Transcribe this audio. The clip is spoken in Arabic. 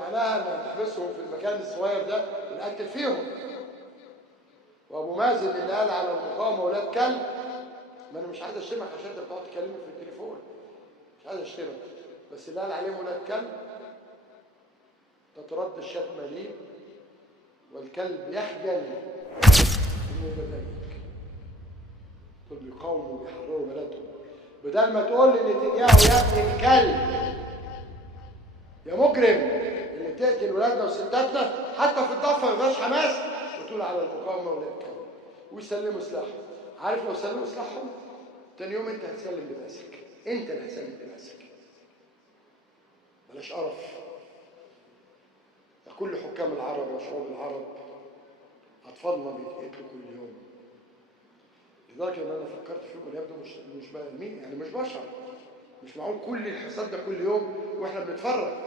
معناها ان نحبسهم في المكان الصغير ده ونقتل فيهم. وابو مازن اللي قال على المقاومه ولاد كلب، ما انا مش عايز اشتمك عشان انت بتقعد تكلمني في التليفون، مش عايز اشتمك، بس اللي قال عليهم ولاد كلب تترد الشتمه ليه، والكلب يخجل انه يبقى زيك. دول بيقاوموا وبيحرروا بلدهم، بدل ما تقول لنتنياهو يا ابن الكلب يا مجرم اللي تقتل ولادنا وستاتنا حتى في الضفه ما يبقاش حماس، وتقول على المقاومه ولاد كلب ويسلموا سلاحهم. عارف لو سلموا سلاحهم تاني يوم انت هتسلم لنفسك، انت اللي هتسلم لنفسك. بلاش قرف. كل حكام العرب وشعوب العرب اطفالنا بيتقتلوا كل يوم، لدرجه ان انا فكرت فيهم يبدو مش بني ادمين، يعني مش بشر، مش معقول كل الحصاد ده كل يوم واحنا بنتفرج.